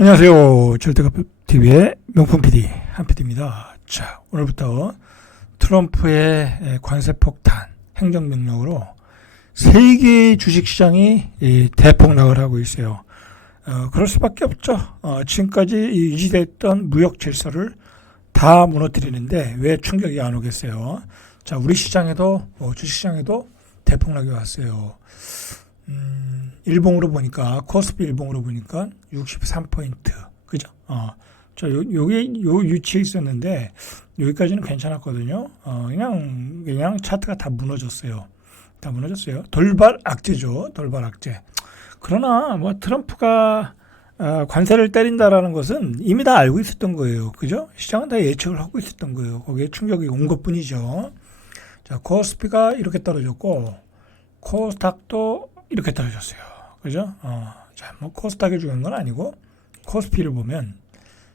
안녕하세요. 절대값TV의 명품 PD, 한 PD입니다. 자, 오늘부터 트럼프의 관세 폭탄 행정 명령으로 세계 주식 시장이 이 대폭락을 하고 있어요. 어, 그럴 수밖에 없죠. 어, 지금까지 이 유지됐던 무역 질서를 다 무너뜨리는데 왜 충격이 안 오겠어요? 자, 우리 시장에도, 어, 주식 시장에도 대폭락이 왔어요. 음, 일봉으로 보니까 코스피 일봉으로 보니까 63포인트. 그죠? 어. 저 요, 요게 요 위치에 있었는데 여기까지는 괜찮았거든요. 어, 그냥 그냥 차트가 다 무너졌어요. 다 무너졌어요. 돌발 악재죠. 돌발 악재. 그러나 뭐 트럼프가 아, 관세를 때린다라는 것은 이미 다 알고 있었던 거예요. 그죠? 시장은 다 예측을 하고 있었던 거예요. 거기에 충격이 온 것뿐이죠. 자, 코스피가 이렇게 떨어졌고 코스닥도 이렇게 떨어졌어요. 그죠? 어, 자, 뭐 코스닥이 중요한 건 아니고 코스피를 보면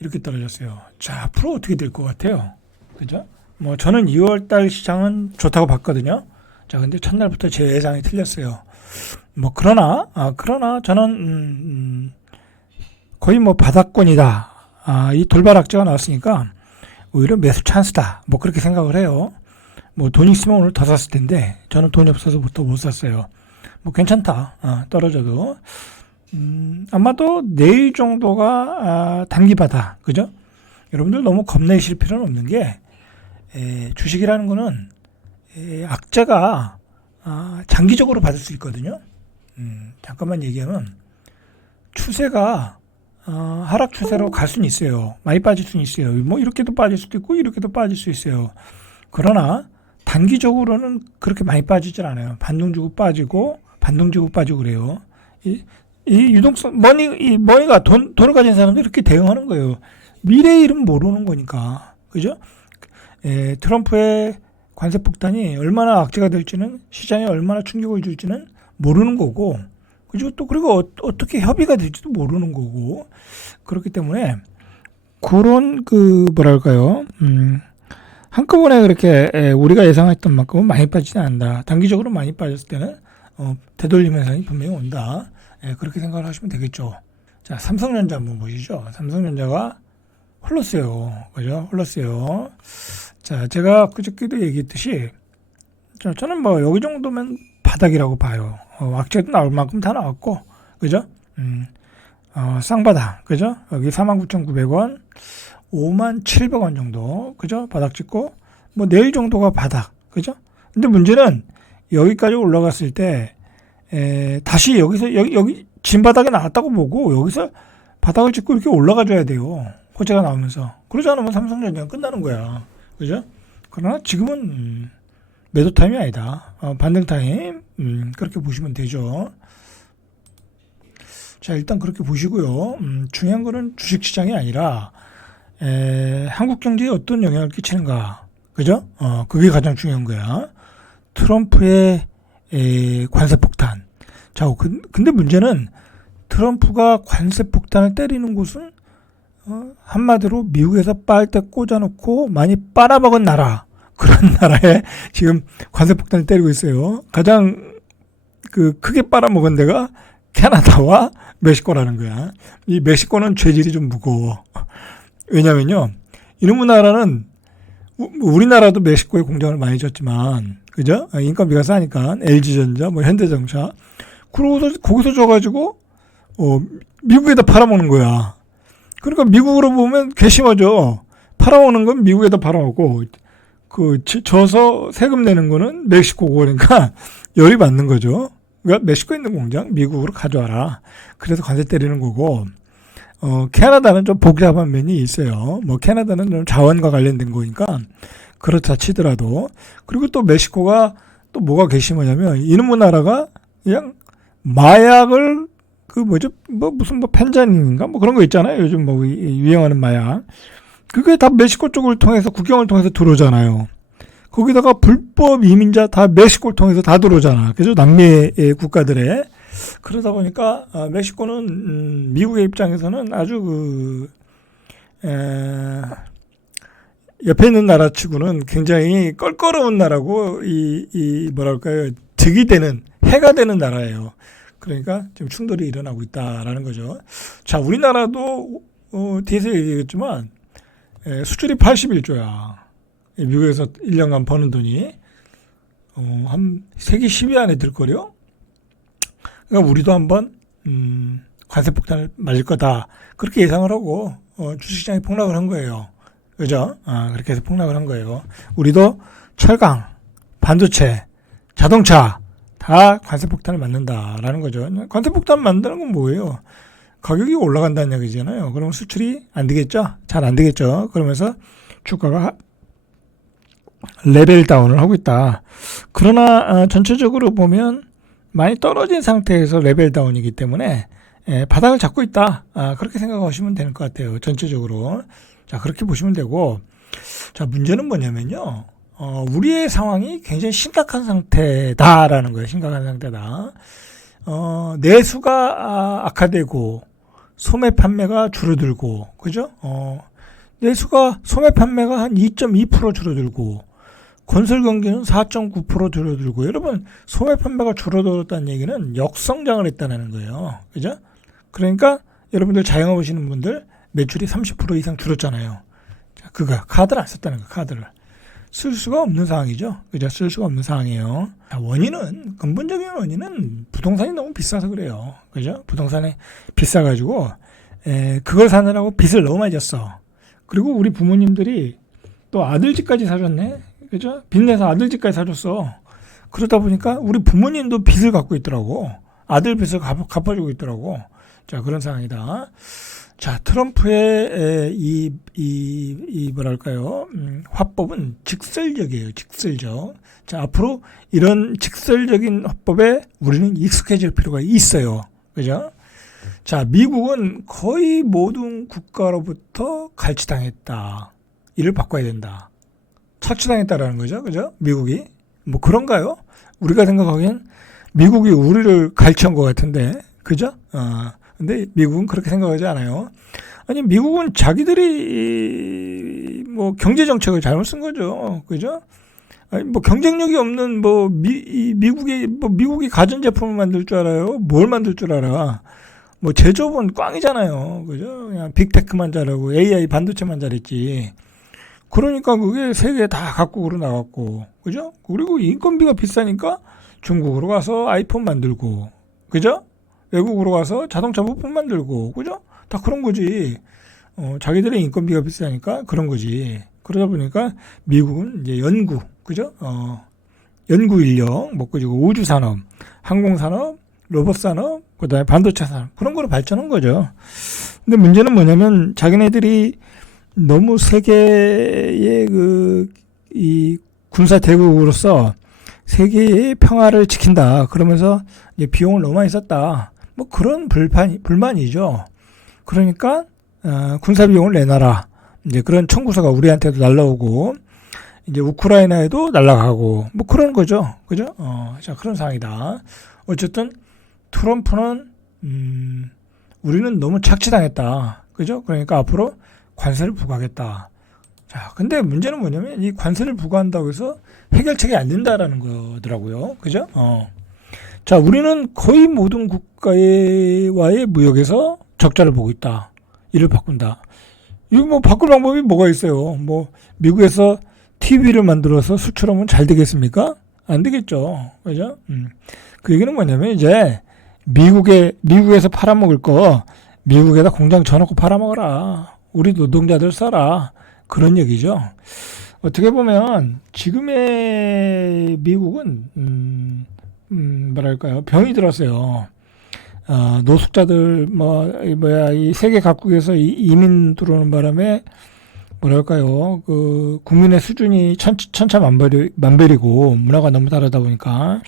이렇게 떨어졌어요. 자, 앞으로 어떻게 될 것 같아요? 그죠? 뭐 저는 2월 달 시장은 좋다고 봤거든요. 자, 근데 첫날부터 제 예상이 틀렸어요. 뭐 그러나 아, 그러나 저는 음, 음, 거의 뭐 바닥권이다. 아, 이 돌발 악재가 나왔으니까 오히려 매수 찬스다. 뭐 그렇게 생각을 해요. 뭐 돈 있으면 오늘 더 샀을 텐데 저는 돈이 없어서부터 못 샀어요. 뭐 괜찮다. 어, 떨어져도. 음, 아마도 내일 정도가 아, 단기바다. 그죠? 여러분들 너무 겁내실 필요는 없는 게 에, 주식이라는 거는 에, 악재가 아, 장기적으로 받을 수 있거든요. 음, 잠깐만 얘기하면 추세가 어, 하락 추세로 갈 수는 있어요. 많이 빠질 수는 있어요. 뭐 이렇게도 빠질 수도 있고 이렇게도 빠질 수 있어요. 그러나 단기적으로는 그렇게 많이 빠지질 않아요. 반등 주고 빠지고 반등 주고 빠지고 그래요. 이, 이 유동성 머니 이 머니가 돈 돈을 가진 사람들 이렇게 대응하는 거예요. 미래 일은 모르는 거니까 그죠? 에, 트럼프의 관세 폭탄이 얼마나 악재가 될지는 시장에 얼마나 충격을 줄지는 모르는 거고 그죠? 또 그리고 어, 떻게 협의가 될지도 모르는 거고 그렇기 때문에 그런 그 뭐랄까요? 음. 한꺼번에 그렇게 에, 우리가 예상했던 만큼은 많이 빠지지 않는다. 단기적으로 많이 빠졌을 때는 어, 되돌림 현상이 분명히 온다. 예, 그렇게 생각을 하시면 되겠죠. 자, 삼성전자 한번 보시죠. 삼성전자가 흘렀어요. 그죠? 흘렀어요. 자, 제가 그저께도 얘기했듯이, 저, 저는 뭐, 여기 정도면 바닥이라고 봐요. 어, 악재도 나올 만큼 다 나왔고, 그죠? 음, 어, 쌍바닥, 그죠? 여기 49,900원, 57,700원 정도, 그죠? 바닥 찍고, 뭐, 내일 정도가 바닥, 그죠? 근데 문제는, 여기까지 올라갔을 때 에, 다시 여기서 여기 여기 진 바닥에 나왔다고 보고 여기서 바닥을 찍고 이렇게 올라가 줘야 돼요. 호재가 나오면서 그러지 않으면 삼성전자는 끝나는 거야. 그죠? 그러나 지금은 음, 매도 타임이 아니다. 어, 반등 타임 음, 그렇게 보시면 되죠. 자 일단 그렇게 보시고요. 음, 중요한 거는 주식 시장이 아니라 에, 한국 경제에 어떤 영향을 끼치는가. 그죠? 어, 그게 가장 중요한 거야. 트럼프의 에, 관세 폭탄. 자, 그, 근데 문제는 트럼프가 관세 폭탄을 때리는 곳은 어, 한마디로 미국에서 빨대 꽂아놓고 많이 빨아먹은 나라 그런 나라에 지금 관세 폭탄을 때리고 있어요. 가장 그 크게 빨아먹은 데가 캐나다와 멕시코라는 거야. 이 멕시코는 죄질이 좀 무거워. 왜냐면요, 이놈의 나라는 우리나라도 멕시코에 공장을 많이 졌지만 그죠? 아, 인건비가 싸니까 LG전자, 뭐 현대자동차. 그러고서 거기서 줘가지고 어 미국에다 팔아먹는 거야. 그러니까 미국으로 보면 괘씸하죠. 팔아오는 건 미국에다 팔아오고 그 져서 세금 내는 거는 멕시코고 그러니까 열이 받는 거죠. 그러니까 멕시코에 있는 공장 미국으로 가져와라. 그래서 관세 때리는 거고 어 캐나다는 좀 복잡한 면이 있어요. 뭐 캐나다는 좀 자원과 관련된 거니까 그렇다 치더라도. 그리고 또 멕시코가 또 뭐가 괘씸하냐면 이놈의 나라가 그냥 마약을 그 뭐죠? 뭐 무슨 뭐 펜자닌인가? 뭐 그런 거 있잖아요. 요즘 뭐 유행하는 마약. 그게 다 멕시코 쪽을 통해서 국경을 통해서 들어오잖아요. 거기다가 불법 이민자 다 멕시코를 통해서 다 들어오잖아. 그죠? 남미의 국가들에 그러다 보니까 아, 멕시코는 음, 미국의 입장에서는 아주 그 에, 옆에 있는 나라치고는 굉장히 껄끄러운 나라고 이, 이 뭐랄까요 득이 되는 해가 되는 나라예요. 그러니까 지금 충돌이 일어나고 있다라는 거죠. 자, 우리나라도 어, 뒤에서 얘기했지만 에, 수출이 81조야. 미국에서 1년간 버는 돈이 어, 한 세계 10위 안에 들 거려. 그러니까 우리도 한번 음, 관세 폭탄을 맞을 거다. 그렇게 예상을 하고 어, 주식시장이 폭락을 한 거예요. 그죠? 아, 그렇게 해서 폭락을 한 거예요. 우리도 철강, 반도체, 자동차 다 관세 폭탄을 맞는다라는 거죠. 관세 폭탄 만드는 건 뭐예요? 가격이 올라간다는 얘기잖아요. 그러면 수출이 안 되겠죠? 잘 안 되겠죠? 그러면서 주가가 레벨 다운을 하고 있다. 그러나 어, 전체적으로 보면 많이 떨어진 상태에서 레벨 다운이기 때문에 예, 바닥을 잡고 있다. 아, 그렇게 생각하시면 되는 것 같아요. 전체적으로. 자, 그렇게 보시면 되고. 자, 문제는 뭐냐면요. 어, 우리의 상황이 굉장히 심각한 상태다라는 거예요. 심각한 상태다. 어, 내수가 아, 악화되고 소매 판매가 줄어들고 그죠? 어, 내수가 소매 판매가 한 2.2% 줄어들고 건설 경기는 4.9% 줄어들고 여러분 소매 판매가 줄어들었다는 얘기는 역성장을 했다는 거예요. 그죠? 그러니까 여러분들 자영업 하시는 분들 매출이 30% 이상 줄었잖아요. 자, 그거 카드를 안 썼다는 거 카드를. 쓸 수가 없는 상황이죠. 그죠? 쓸 수가 없는 상황이에요. 자, 원인은, 근본적인 원인은 부동산이 너무 비싸서 그래요. 그죠? 부동산이 비싸 가지고, 에, 그걸 사느라고 빚을 너무 많이 졌어. 그리고 우리 부모님들이 또 아들 집까지 사줬네? 그죠? 빚내서 아들 집까지 사줬어. 그러다 보니까 우리 부모님도 빚을 갖고 있더라고. 아들 빚을 갚, 갚아주고 있더라고. 자, 그런 상황이다. 자, 트럼프의 이, 이, 이 뭐랄까요, 음, 화법은 직설적이에요. 직설적. 자, 앞으로 이런 직설적인 화법에 우리는 익숙해질 필요가 있어요. 그죠? 자, 미국은 거의 모든 국가로부터 갈취당했다. 이를 바꿔야 된다. 착취당했다라는 거죠. 그죠? 미국이. 뭐 그런가요? 우리가 생각하기엔 미국이 우리를 갈취한 것 같은데, 그죠? 어, 근데 미국은 그렇게 생각하지 않아요. 아니 미국은 자기들이 뭐 경제 정책을 잘못 쓴 거죠. 그죠? 아니 뭐 경쟁력이 없는 뭐 미, 미국이 뭐 미국이 가전 제품을 만들 줄 알아요? 뭘 만들 줄 알아? 뭐 제조업은 꽝이잖아요. 그죠? 그냥 빅테크만 잘하고 AI 반도체만 잘했지. 그러니까 그게 세계 다 각국으로 나갔고. 그죠? 그리고 인건비가 비싸니까 중국으로 가서 아이폰 만들고. 그죠? 외국으로 가서 자동차 부품 만들고, 그죠? 다 그런 거지. 어, 자기들의 인건비가 비싸니까 그런 거지. 그러다 보니까 미국은 이제 연구, 그죠? 어, 연구 인력, 뭐, 그리고 우주 산업, 항공 산업, 로봇 산업, 그 다음에 반도체 산업, 그런 거로 발전한 거죠. 근데 문제는 뭐냐면 자기네들이 너무 세계의 그, 이 군사 대국으로서 세계의 평화를 지킨다. 그러면서 이제 비용을 너무 많이 썼다. 뭐 그런 불판, 불만이죠. 그러니까, 어, 군사 비용을 내놔라. 이제 그런 청구서가 우리한테도 날라오고, 이제 우크라이나에도 날라가고, 뭐 그런 거죠. 그죠? 어, 자, 그런 상황이다. 어쨌든, 트럼프는, 음, 우리는 너무 착취당했다. 그죠? 그러니까 앞으로 관세를 부과하겠다. 자, 근데 문제는 뭐냐면 이 관세를 부과한다고 해서 해결책이 안 된다라는 거더라고요. 그죠? 어. 자, 우리는 거의 모든 국가와의 무역에서 적자를 보고 있다. 이를 바꾼다. 이거 뭐 바꿀 방법이 뭐가 있어요? 뭐 미국에서 TV를 만들어서 수출하면 잘 되겠습니까? 안 되겠죠. 그죠? 음. 그 얘기는 뭐냐면 이제 미국에 미국에서 팔아먹을 거 미국에다 공장 쳐놓고 팔아먹어라. 우리 노동자들 써라. 그런 얘기죠. 어떻게 보면 지금의 미국은 음, 음, 뭐랄까요 병이 들었어요. 어, 노숙자들 뭐 뭐야 이 세계 각국에서 이, 이민 들어오는 바람에 뭐랄까요 그 국민의 수준이 천, 천차만별이 만별이고 문화가 너무 다르다 보니까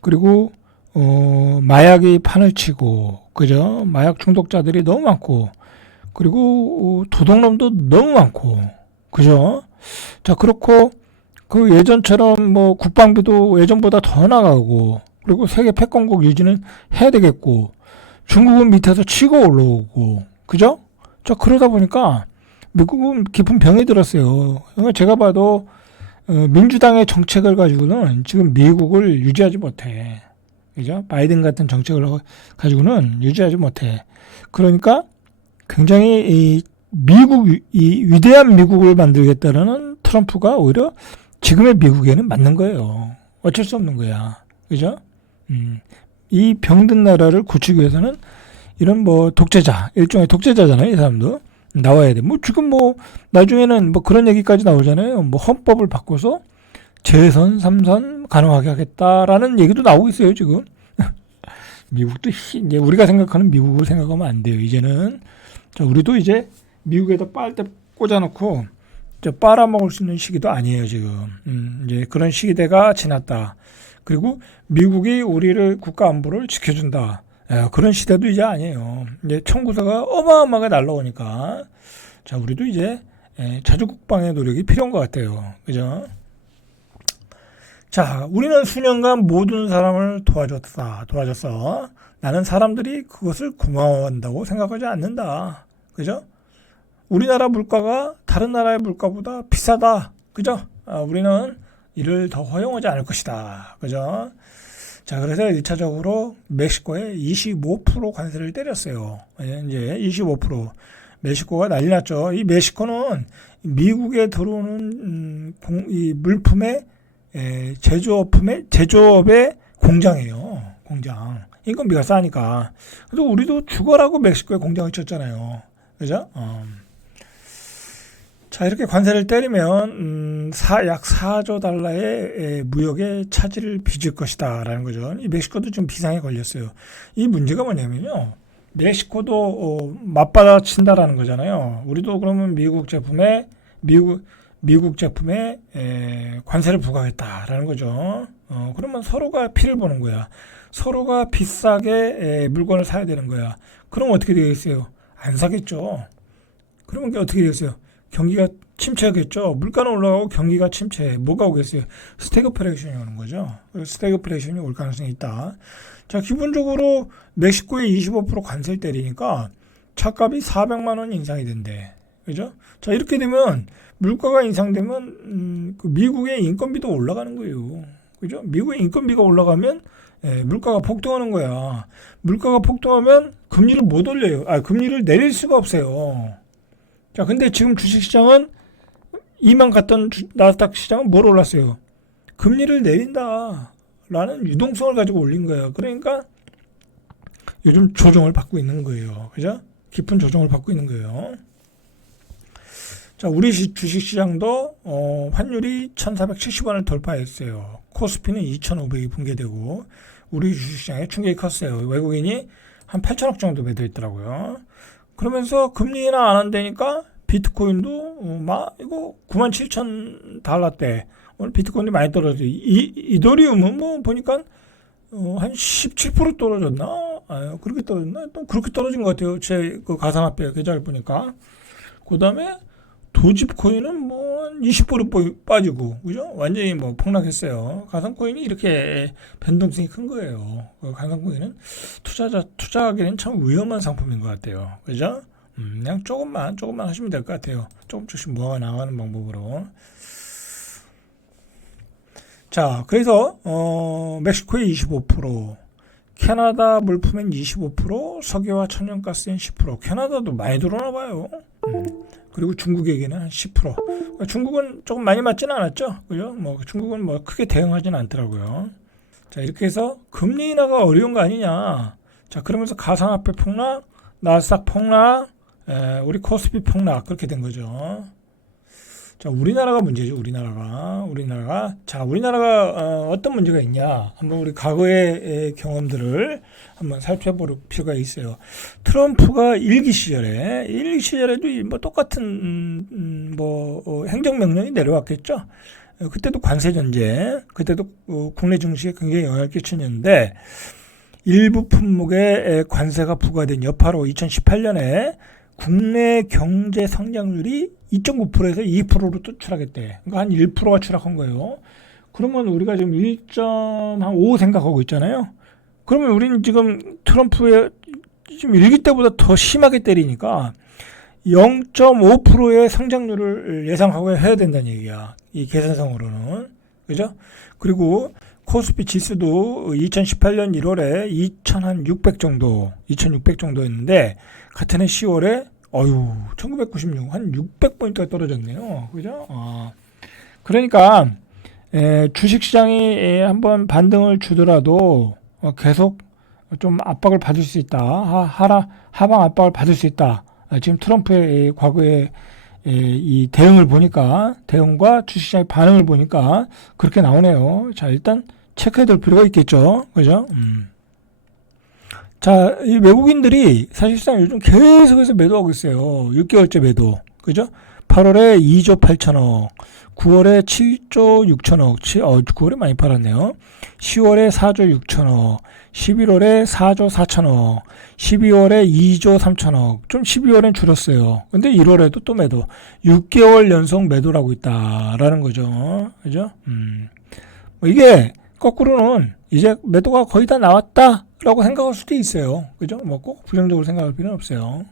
그리고 어, 마약이 판을 치고 그죠 마약 중독자들이 너무 많고 그리고 어, 도둑놈도 너무 많고 그죠 자 그렇고 그 예전처럼 뭐 국방비도 예전보다 더 나가고 그리고 세계 패권국 유지는 해야 되겠고 중국은 밑에서 치고 올라오고 그죠? 자 그러다 보니까 미국은 깊은 병이 들었어요. 제가 봐도 어, 민주당의 정책을 가지고는 지금 미국을 유지하지 못해. 그죠? 바이든 같은 정책을 가지고는 유지하지 못해. 그러니까 굉장히 이 미국 이 위대한 미국을 만들겠다라는 트럼프가 오히려 지금의 미국에는 맞는 거예요. 어쩔 수 없는 거야. 그죠? 음. 이 병든 나라를 구축하기 위해서는 이런 뭐 독재자, 일종의 독재자잖아요, 이 사람도. 나와야 돼. 뭐 지금 뭐 나중에는 뭐 그런 얘기까지 나오잖아요. 뭐 헌법을 바꿔서 재선, 삼선 가능하게 하겠다라는 얘기도 나오고 있어요, 지금. 미국도 희- 이제 우리가 생각하는 미국을 생각하면 안 돼요. 이제는 자, 우리도 이제 미국에다 빨대 꽂아놓고 저 빨아먹을 수 있는 시기도 아니에요, 지금. 음, 이제 그런 시기대가 지났다. 그리고 미국이 우리를 국가 안보를 지켜준다. 예, 그런 시대도 이제 아니에요. 이제 청구서가 어마어마하게 날라오니까 자 우리도 이제 예, 자주 국방의 노력이 필요한 것 같아요. 그죠? 자, 우리는 수년간 모든 사람을 도와줬다. 도와줬어. 나는 사람들이 그것을 고마워한다고 생각하지 않는다. 그죠? 우리나라 물가가 다른 나라의 물가보다 비싸다. 그죠? 아, 우리는 이를 더 허용하지 않을 것이다. 그죠? 자, 그래서 1차적으로 멕시코에 25% 관세를 때렸어요. 예, 이제 25%. 멕시코가 난리 났죠. 이 멕시코는 미국에 들어오는 음, 공- 이 물품의 에, 제조업품의 제조업의 공장이에요. 공장. 인건비가 싸니까. 그래서 우리도 죽어라고 멕시코에 공장을 쳤잖아요. 그죠? 어. 자, 이렇게 관세를 때리면 음, 사, 약 4조 달러의 에, 무역의 차질을 빚을 것이다 라는 거죠. 이 멕시코도 좀 비상에 걸렸어요. 이 문제가 뭐냐면요. 멕시코도 어, 맞받아 친다라는 거잖아요. 우리도 그러면 미국 제품에 미국 미국 제품에 에, 관세를 부과하겠다라는 거죠. 어, 그러면 서로가 피를 보는 거야. 서로가 비싸게 에, 물건을 사야 되는 거야. 그럼 어떻게 되겠어요? 안 사겠죠. 그러면 어떻게 되겠어요? 경기가 침체하겠죠. 물가는 올라가고 경기가 침체. 뭐가 오겠어요? 스태그플레이션이 오는 거죠. 스태그플레이션이 올 가능성이 있다. 자, 기본적으로 멕시코에 25% 관세를 때리니까 차값이 400만 원 인상이 된대. 그죠? 자, 이렇게 되면 물가가 인상되면 음, 그 미국의 인건비도 올라가는 거예요. 그죠? 미국의 인건비가 올라가면 예, 물가가 폭등하는 거야. 물가가 폭등하면 금리를 못 올려요. 아, 금리를 내릴 수가 없어요. 자, 근데 지금 주식시장은 이만 갔던 주- 나스닥 시장은 뭘 올랐어요? 금리를 내린다. 라는 유동성을 가지고 올린 거예요. 그러니까 요즘 조정을 받고 있는 거예요. 그죠? 깊은 조정을 받고 있는 거예요. 자, 우리 시- 주식시장도 어, 환율이 1,470원을 돌파했어요. 코스피는 2,500이 붕괴되고 우리 주식시장에 충격이 컸어요. 외국인이 한 8천억 정도 매도했더라고요. 그러면서 금리 인하 안 한다니까 비트코인도 어, 막 이거 9만 7천 달러대 오늘 비트코인이 많이 떨어져. 이 이더리움은 뭐 보니까 어, 한 17% 떨어졌나? 아, 그렇게 떨어졌나? 또 그렇게 떨어진 것 같아요. 제 그 가상화폐 계좌를 보니까. 그 다음에 도집코인은 뭐 20% 빠지고 그죠? 완전히 뭐 폭락했어요. 가상코인이 이렇게 변동성이 큰 거예요. 그 가상코인은 투자자 투자하기에는 참 위험한 상품인 것 같아요. 그죠? 음, 그냥 조금만 조금만 하시면 될 것 같아요. 조금 조금씩 모아 나가는 방법으로. 자, 그래서 어, 멕시코에 25%, 캐나다 물품엔 25%, 석유와 천연가스엔 10%. 캐나다도 많이 들어오나 봐요. 음. 그리고 중국에게는 한 10%. 그러니까 중국은 조금 많이 맞지는 않았죠. 그죠? 뭐 중국은 뭐 크게 대응하지는 않더라고요. 자, 이렇게 해서 금리 인하가 어려운 거 아니냐. 자, 그러면서 가상화폐 폭락, 나스닥 폭락, 에, 우리 코스피 폭락 그렇게 된 거죠. 자, 우리나라가 문제죠. 우리나라가 우리나라가 자, 우리나라가 어, 떤 문제가 있냐? 한번 우리 과거의 에, 경험들을 한번 살펴볼 필요가 있어요. 트럼프가 일기 시절에 일기 시절에도 이뭐 똑같은 음, 음, 뭐 어, 행정명령이 내려왔겠죠. 어, 그때도 관세 전제, 그때도 어, 국내 증시에 굉장히 영향을 끼쳤는데 일부 품목에 에, 관세가 부과된 여파로 2018년에 국내 경제 성장률이 2.9%에서 2%로 또 추락했대. 그러니까 한 1%가 추락한 거예요. 그러면 우리가 지금 1.5 생각하고 있잖아요. 그러면 우리는 지금 트럼프의 지금 일기 때보다 더 심하게 때리니까 0.5%의 성장률을 예상하고 해야 된다는 얘기야. 이 계산상으로는. 그죠? 그리고 코스피 지수도 2018년 1월에 2,600 정도, 2,600 정도였는데 같은 해 10월에 어유 1996, 한 600포인트가 떨어졌네요. 그죠? 아, 그러니까 에, 주식시장이 에, 한번 반등을 주더라도 어, 계속 좀 압박을 받을 수 있다. 하, 하라, 하방 압박을 받을 수 있다. 아, 지금 트럼프의 이 과거의 에, 이 대응을 보니까 대응과 주식시장의 반응을 보니까 그렇게 나오네요. 자 일단 체크해둘 필요가 있겠죠. 그죠? 음. 자, 이 외국인들이 사실상 요즘 계속해서 매도하고 있어요. 6개월째 매도. 그죠? 8월에 2조 8천억, 9월에 7조 6천억, 7, 어, 9월에 많이 팔았네요. 10월에 4조 6천억, 11월에 4조 4천억, 12월에 2조 3천억, 좀 12월엔 줄었어요. 근데 1월에도 또 매도. 6개월 연속 매도라고 있다라는 거죠. 그죠? 음. 뭐 이게 거꾸로는 이제 매도가 거의 다 나왔다라고 생각할 수도 있어요. 그죠? 뭐 꼭 부정적으로 생각할 필요는 없어요.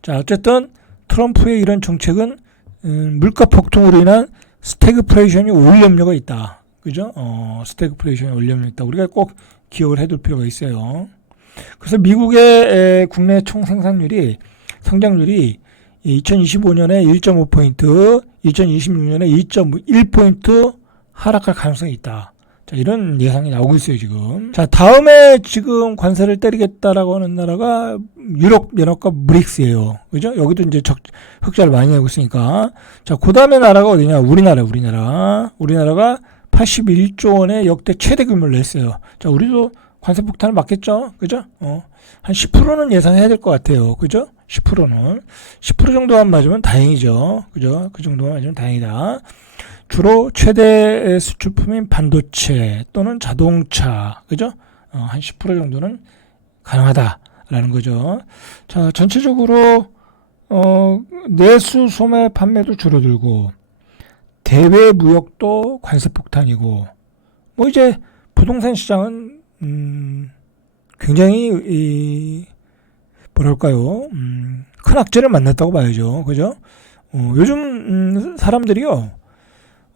자, 어쨌든 트럼프의 이런 정책은 음, 물가 폭등으로 인한 스태그플레이션이 올 염려가 있다. 그죠? 어, 스태그플레이션이 올 염려 있다. 우리가 꼭 기억을 해둘 필요가 있어요. 그래서 미국의 에, 국내 총 생산률이 성장률이 2025년에 1.5포인트, 2026년에 2.1포인트 하락할 가능성이 있다. 자, 이런 예상이 나오고 있어요, 지금. 자, 다음에 지금 관세를 때리겠다라고 하는 나라가 유럽 연합과 브릭스예요. 그죠? 여기도 이제 적, 흑자를 많이 내고 있으니까. 자, 그 다음에 나라가 어디냐? 우리나라, 우리나라. 우리나라가 81조 원의 역대 최대 규모를 냈어요. 자, 우리도 관세 폭탄을 맞겠죠? 그죠? 어. 한 10%는 예상해야 될 것 같아요. 그죠? 10%는. 10% 정도만 맞으면 다행이죠. 그죠? 그 정도만 맞으면 다행이다. 주로 최대 수출품인 반도체 또는 자동차, 그죠? 어, 한 10% 정도는 가능하다라는 거죠. 자, 전체적으로 어, 내수 소매 판매도 줄어들고 대외 무역도 관세 폭탄이고 뭐 이제 부동산 시장은 음, 굉장히 이 뭐랄까요? 음, 큰 악재를 만났다고 봐야죠. 그죠? 어, 요즘 음, 사람들이요.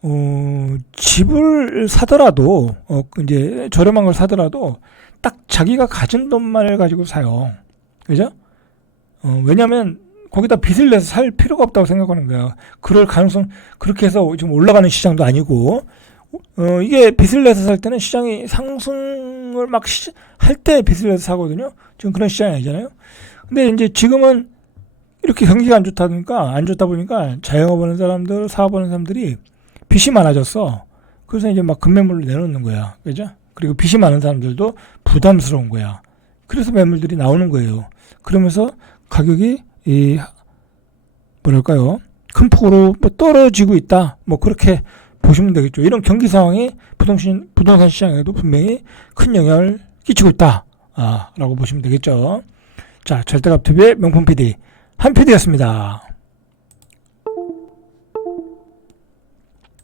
어, 집을 사더라도, 어, 이제 저렴한 걸 사더라도 딱 자기가 가진 돈만을 가지고 사요. 그죠? 어, 왜냐면 거기다 빚을 내서 살 필요가 없다고 생각하는 거야. 그럴 가능성, 그렇게 해서 지금 올라가는 시장도 아니고, 어, 이게 빚을 내서 살 때는 시장이 상승을 막 할 때 빚을 내서 사거든요. 지금 그런 시장이 아니잖아요. 근데 이제 지금은 이렇게 경기가 안 좋다 보니까, 안 좋다 보니까 자영업 하는 사람들, 사업 하는 사람들이 빚이 많아졌어. 그래서 이제 막 급매물을 내놓는 거야. 그죠? 그리고 빚이 많은 사람들도 부담스러운 거야. 그래서 매물들이 나오는 거예요. 그러면서 가격이 이 뭐랄까요? 큰 폭으로 뭐 떨어지고 있다. 뭐 그렇게 보시면 되겠죠. 이런 경기 상황이 부동산 부동산 시장에도 분명히 큰 영향을 끼치고 있다. 아, 라고 보시면 되겠죠. 자, 절대값 TV의 명품 PD 한 PD였습니다.